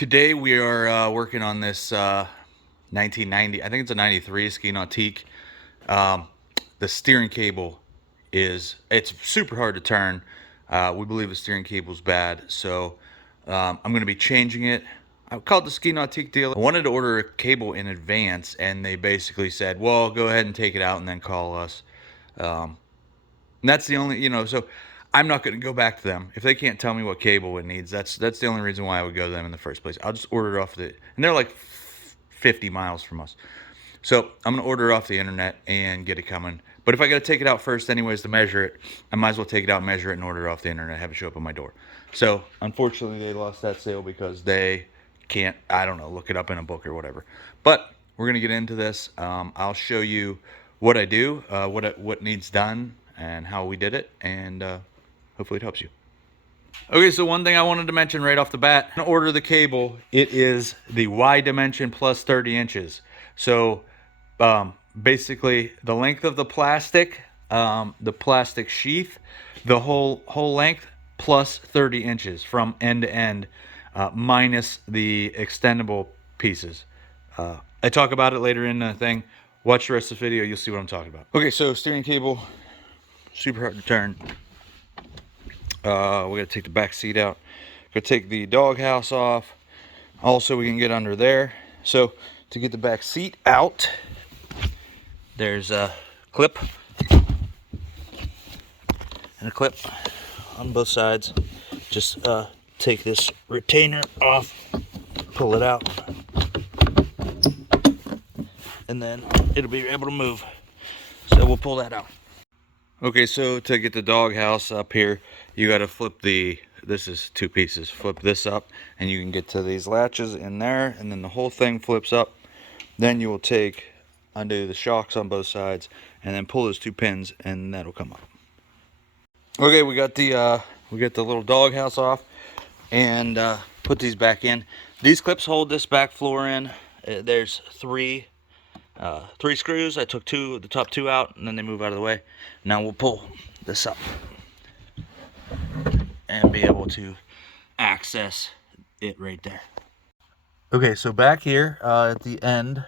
Today we are working on this 1990, I think it's a 93 Ski Nautique. Um, the steering cable it's super hard to turn. We believe the steering cable is bad, so I'm going to be changing it. I called the Ski Nautique dealer. I wanted to order a cable in advance, and they basically said, well, go ahead and take it out and then call us. And that's the only, so I'm not going to go back to them if they can't tell me what cable it needs. That's the only reason why I would go to them in the first place. I'll just order it off the, and they're like 50 miles from us. So I'm going to order it off the internet and get it coming. But if I got to take it out first anyways to measure it, I might as well take it out, measure it, and order it off the internet, have it show up at my door. So unfortunately they lost that sale because they can't, I don't know, look it up in a book or whatever. But we're going to get into this. I'll show you what I do, what needs done, and how we did it, and hopefully it helps you. Okay, so one thing I wanted to mention right off the bat, to order the cable, it is the Y dimension plus 30 inches. So basically the length of the plastic sheath, the whole length plus 30 inches from end to end, minus the extendable pieces. I talk about it later in the thing. Watch the rest of the video, you'll see what I'm talking about. Okay, so steering cable, super hard to turn. We gotta take the back seat out. Gotta take the doghouse off. Also, we can get under there. So to get the back seat out, there's a clip and a clip on both sides. Just take this retainer off, pull it out, and then it'll be able to move. So we'll pull that out. Okay, so to get the doghouse up here, you got to flip this is two pieces, flip this up, and you can get to these latches in there, and then the whole thing flips up. Then you will undo the shocks on both sides, and then pull those two pins, and that'll come up. Okay, we got the little doghouse off, and put these back in. These clips hold this back floor in. There's three screws. I took the top two out, and then they move out of the way. Now we'll pull this up and be able to access it right there. Okay, so back here at the end,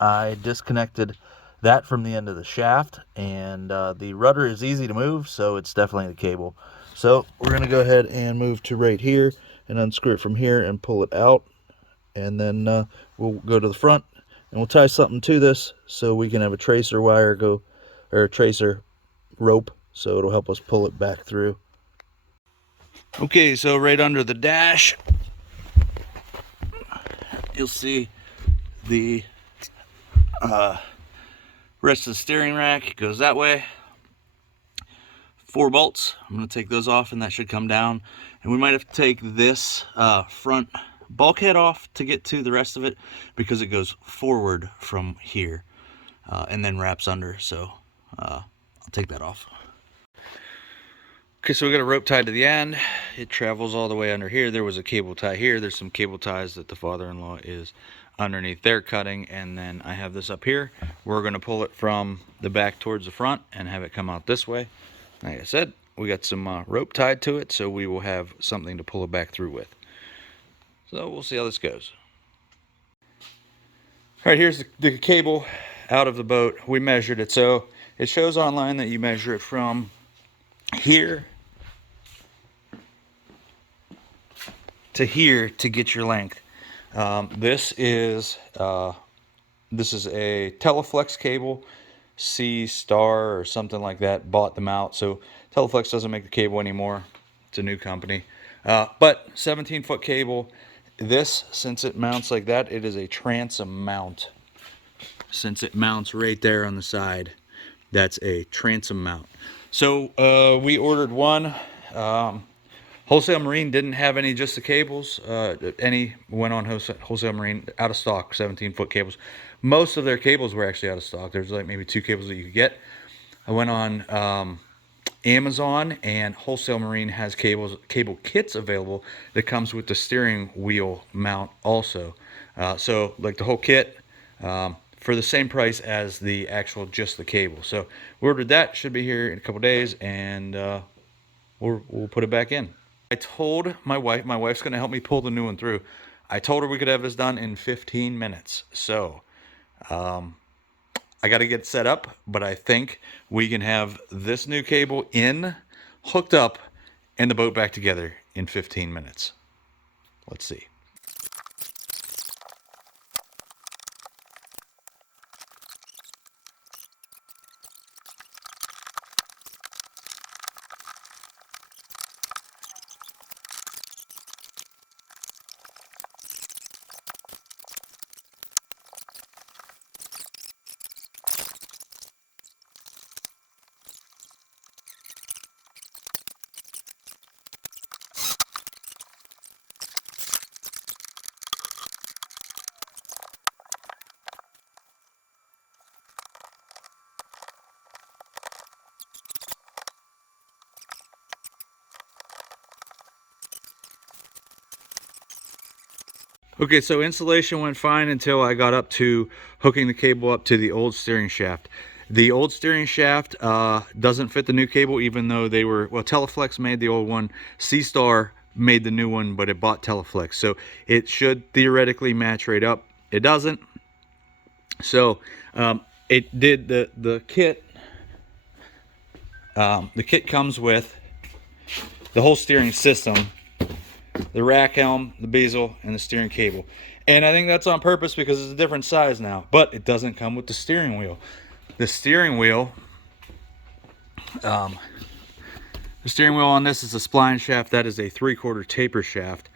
I disconnected that from the end of the shaft, and the rudder is easy to move, so it's definitely the cable. So we're gonna go ahead and move to right here and unscrew it from here and pull it out, and then we'll go to the front and we'll tie something to this so we can have a tracer wire or a tracer rope, so it'll help us pull it back through. Okay, so right under the dash, you'll see the rest of the steering rack. It goes that way. 4 bolts. I'm going to take those off, and that should come down. And we might have to take this front bulkhead off to get to the rest of it, because it goes forward from here and then wraps under. So I'll take that off. Okay, so we got a rope tied to the end. It travels all the way under here. There was a cable tie here. There's some cable ties that the father-in-law is underneath there cutting, and then I have this up here. We're going to pull it from the back towards the front and have it come out this way. Like I said, we got some rope tied to it, so we will have something to pull it back through with. So we'll see how this goes. All right, here's the cable out of the boat. We measured it, so it shows online that you measure it from here to here to get your length. This is a Teleflex cable, C Star or something like that bought them out. So Teleflex doesn't make the cable anymore. It's a new company. But 17-foot cable. This, since it mounts like that, it is a transom mount. Since it mounts right there on the side, that's a transom mount. So we ordered one. Wholesale Marine didn't have any, just the cables. Any went on Wholesale Marine, out of stock, 17-foot cables. Most of their cables were actually out of stock. There's like maybe 2 cables that you could get. I went on Amazon, and Wholesale Marine has cable kits available that comes with the steering wheel mount also. So like the whole kit for the same price as the actual just the cable. So we ordered that. Should be here in a couple days, and we'll put it back in. I told my wife's going to help me pull the new one through. I told her we could have this done in 15 minutes. So I got to get set up, but I think we can have this new cable in, hooked up, and the boat back together in 15 minutes. Let's see. Okay, so installation went fine until I got up to hooking the cable up to the old steering shaft. The old steering shaft doesn't fit the new cable, even though they were, well, Teleflex made the old one, Seastar made the new one, but it bought Teleflex. So it should theoretically match right up. It doesn't. So it did, the kit comes with the whole steering system, the rack helm, the bezel, and the steering cable. And I think that's on purpose because it's a different size now, but it doesn't come with the steering wheel. The steering wheel on this is a spline shaft. That is a 3/4 taper shaft.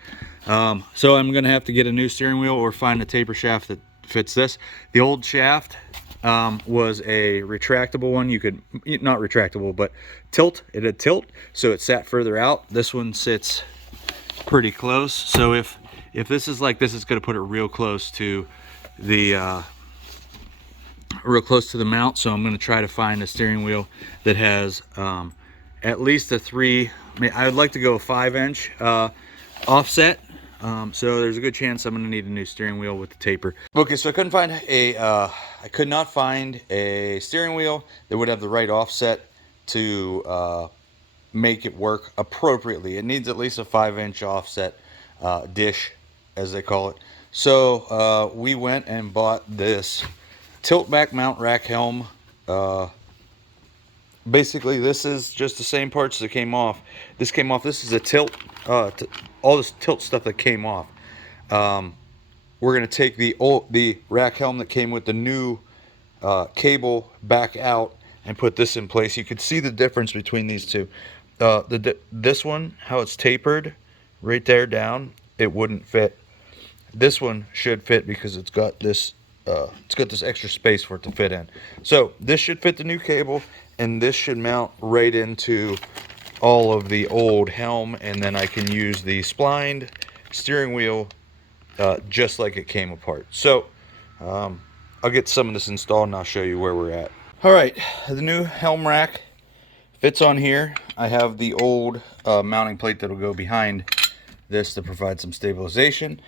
So I'm gonna have to get a new steering wheel or find a taper shaft that fits this. The old shaft was a retractable one. You could, not retractable, but tilt. It had tilt, so it sat further out. This one sits pretty close. So if this is like this, it's going to put it real close to the mount. So I'm going to try to find a steering wheel that has at least a 3. I would like to go a 5-inch offset. So there's a good chance I'm going to need a new steering wheel with the taper. Okay, so I couldn't find I could not find a steering wheel that would have the right offset to make it work appropriately. It needs at least a 5-inch offset dish, as they call it. So we went and bought this tilt back mount rack helm. Basically, this is just the same parts that came off. This came off. This is a tilt. All this tilt stuff that came off. We're gonna take the rack helm that came with the new cable back out and put this in place. You could see the difference between these two. This one, how it's tapered right there down, it wouldn't fit. This one should fit because it's got this extra space for it to fit in. So this should fit the new cable, and this should mount right into all of the old helm, and then I can use the splined steering wheel just like it came apart. So I'll get some of this installed and I'll show you where we're at. All right, the new helm rack fits on here. I have the old mounting plate that'll go behind this to provide some stabilization.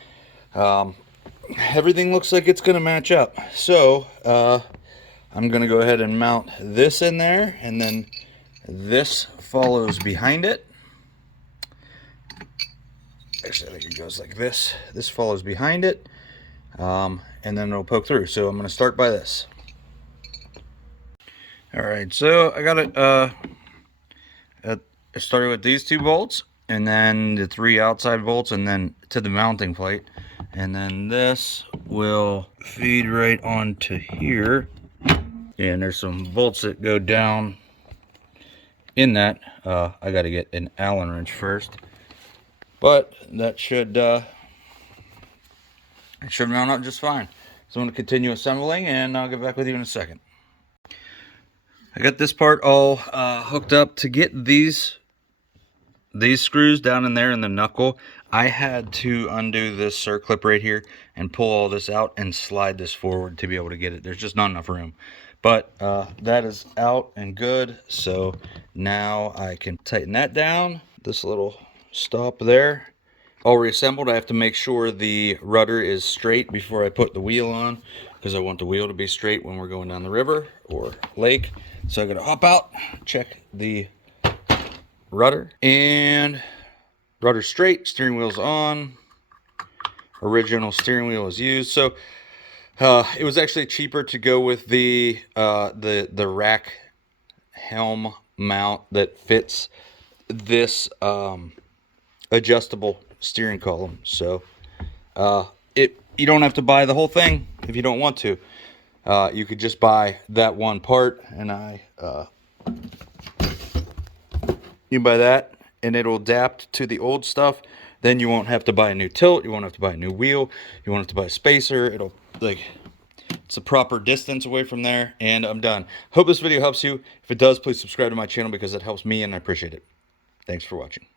Everything looks like it's gonna match up. So I'm gonna go ahead and mount this in there, and then this follows behind it. Actually, I think it goes like this. This follows behind it, and then it'll poke through. So I'm gonna start by this. All right, so I got it. I started with these 2 bolts, and then the 3 outside bolts, and then to the mounting plate, and then this will feed right onto here. And there's some bolts that go down in that. I got to get an Allen wrench first, but that should it should mount up just fine. So I'm going to continue assembling, and I'll get back with you in a second. I got this part all hooked up. To get these screws down in there in the knuckle, I had to undo this circlip right here and pull all this out and slide this forward to be able to get it. There's just not enough room. But that is out and good. So now I can tighten that down. This little stop there. All reassembled. I have to make sure the rudder is straight before I put the wheel on, because I want the wheel to be straight when we're going down the river or lake. So I gotta hop out, check the rudder, and rudder straight, steering wheel's on, original steering wheel is used. So it was actually cheaper to go with the rack helm mount that fits this adjustable steering column. So you don't have to buy the whole thing if you don't want to. You could just buy that one part, and you buy that, and it'll adapt to the old stuff. Then you won't have to buy a new tilt. You won't have to buy a new wheel. You won't have to buy a spacer. It'll it's a proper distance away from there, and I'm done. Hope this video helps you. If it does, please subscribe to my channel because it helps me, and I appreciate it. Thanks for watching.